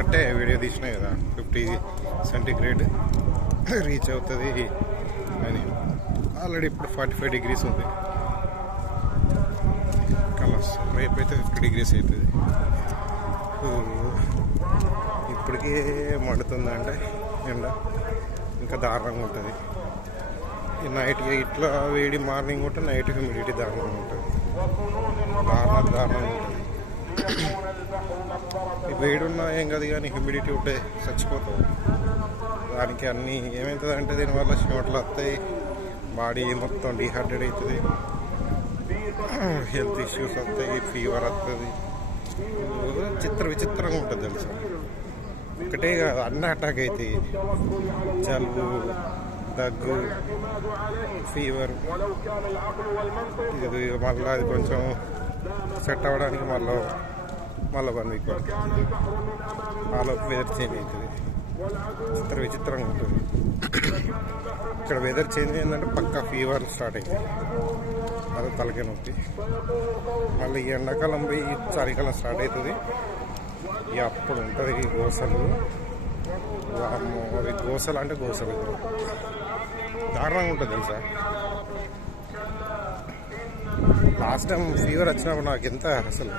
ఉన్నట్టే వీడియో తీసినాయి కదా ఫిఫ్టీ సెంటీగ్రేడ్ రీచ్ అవుతుంది. అని ఆల్రెడీ ఇప్పుడు ఫార్టీ ఫైవ్ డిగ్రీస్ ఉంది. కలర్స్ రేపు అయితే ఫిఫ్టీ డిగ్రీస్ అవుతుంది. ఇప్పటికే మండుతుందంటే ఎండ ఇంకా దారుణంగా ఉంటుంది. నైట్ ఇట్లా వేడి మార్నింగ్ ఉంటే నైట్ హ్యూమిడిటీ దారుణంగా ఉంటుంది. దారుణ దారుణంగా ఉంటుంది. వేడున్నా ఏం కాదు కానీ హ్యూమిడిటీ ఉంటే చచ్చిపోతుంది దానికి అన్నీ ఏమవుతుంది అంటే దీనివల్ల షోట్లు వస్తాయి. బాడీ మొత్తం డిహైడ్రేట్ అవుతుంది హెల్త్ ఇష్యూస్ వస్తాయి ఫీవర్ వస్తుంది. చిత్ర విచిత్రంగా ఉంటుంది తెలుసా? ఒకటే కాదు అన్ని అటాక్ అవుతాయి జలుబు దగ్గు ఫీవర్ ఇది మళ్ళీ అది కొంచెం సెట్ అవ్వడానికి మళ్ళీ మళ్ళీ వన్ వీక్ పడుతుంది. వెదర్ చేంజ్ అవుతుంది. చిత్ర విచిత్రంగా ఉంటుంది. ఇక్కడ వెదర్ చేంజ్ అయిందంటే పక్కా ఫీవర్ స్టార్ట్ అవుతుంది అదే తలకే నొప్పి. మళ్ళీ ఈ ఎండాకాలం పోయి చలికాలం స్టార్ట్ అవుతుంది. ఇక అప్పుడు ఉంటుంది ఈ గోసలు. అవి గోసలు అంటే గోసలు. దారుణంగా ఉంటుంది తెలుసా? లాస్ట్ టైం ఫీవర్ వచ్చినప్పుడు నాకు ఎంత అసలు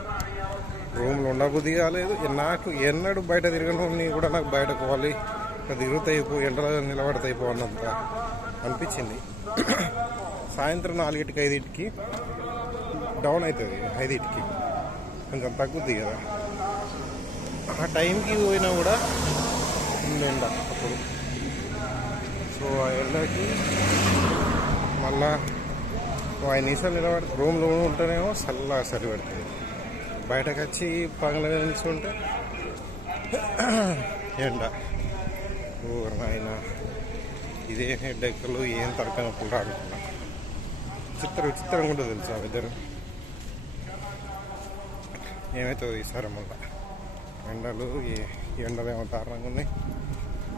రూమ్లో ఉండబుద్ధి కాలేదు. నాకు ఎన్నడూ బయట తిరగను కూడా నాకు బయట పోవాలి. ఇక తిరుగుతాయి పో ఎండలో నిలబడతాయి పో అన్నంత అనిపించింది. సాయంత్రం నాలుగింటికి ఐదింటికి డౌన్ అవుతుంది ఐదింటికి. కొంచెం తగ్గుద్ది కదా. ఆ టైంకి పోయినా కూడా ఉంది ఎండ అప్పుడు. సో ఆ ఎండకి మళ్ళా ఆయన ఐదు నిలబడి రూమ్లో ఉంటేనేమో చల్లగా సరి పెడుతుంది బయటకు వచ్చి పగల నిల్చుంటే ఎండ ఓ నాయన ఇదే డెక్కలు ఏం తరకనప్పుడు ఆడుకున్నా చిత్ర విచిత్రంగా ఉంటుంది తెలుసా ఇద్దరు ఏమవుతుంది ఈసారి మళ్ళా ఎండలు ఈ- ఈ ఎండలు ఏమో దారుణంగా ఉన్నాయి.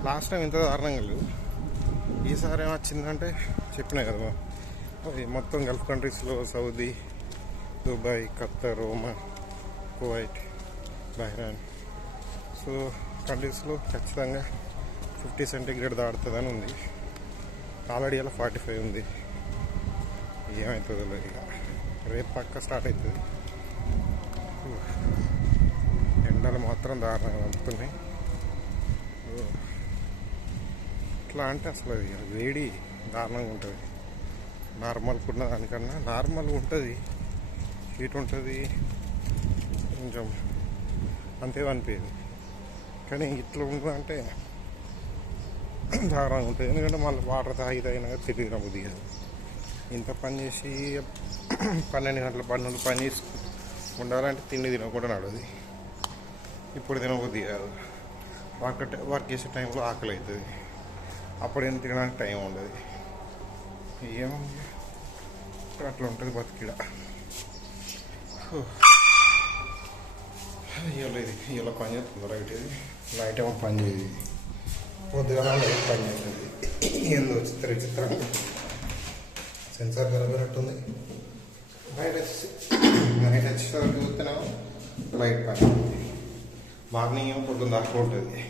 లాస్ట్ టైం ఇంత దారుణంగా లేవు. ఈసారి ఏమొచ్చిందంటే చెప్పినా కదా మొత్తం గల్ఫ్ కంట్రీస్లో Saudi Dubai Qatar Oman Kuwait Bahrain so కంట్రీస్లో ఖచ్చితంగా ఫిఫ్టీ సెంటిగ్రేడ్ దాడుతుందని ఉంది. ఆల్రెడీ అలా ఫార్టీ ఫైవ్ ఉంది. ఏమవుతుందో లేదు ఇక. రేపు పక్క స్టార్ట్ అవుతుంది. ఎండలు మాత్రం దారుణంగా పంపుతున్నాయి ఎట్లా అంటే అసలు అది వేడి దారుణంగా ఉంటుంది. నార్మల్గా ఉన్న దానికన్నా నార్మల్గా ఉంటుంది. హీట్ ఉంటుంది. కొంచెం అంతే అనిపించదు కానీ ఇట్లా ఉంటుందంటే దారుణంగా ఉంటుంది. ఎందుకంటే మళ్ళీ వాటర్ తాగి తాగినాక తిరిగిన బుద్ధి ఇంత పని చేసి పన్నెండు గంటల పన్నెండు పని చేసి ఉండాలంటే తిండి తినకుండా నడవదు. ఇప్పుడు తినబుద్ధి కాదు. వర్క్ వర్క్ చేసే టైంలో ఆకలి అవుతుంది అప్పుడు ఏం తినడానికి టైం ఉండదు. ఏముంది? అట్లా ఉంటుంది బతికిడ. ఇవాళ ఇది ఇవాళ పని చేస్తుంది రైట్ ఇది లైట్ ఏమో పని చేయదు. పొద్దుగా లైట్ పని చేస్తుంది. ఏందో చిత్ర విచిత్రం సెన్సార్ కలబెట్టుంది నైట్ వచ్చి నైట్ వచ్చేసరికి చూస్తేనేమో లైట్ పని. మార్నింగ్ ఏమో పొద్దున్న దాకా ఉంటుంది.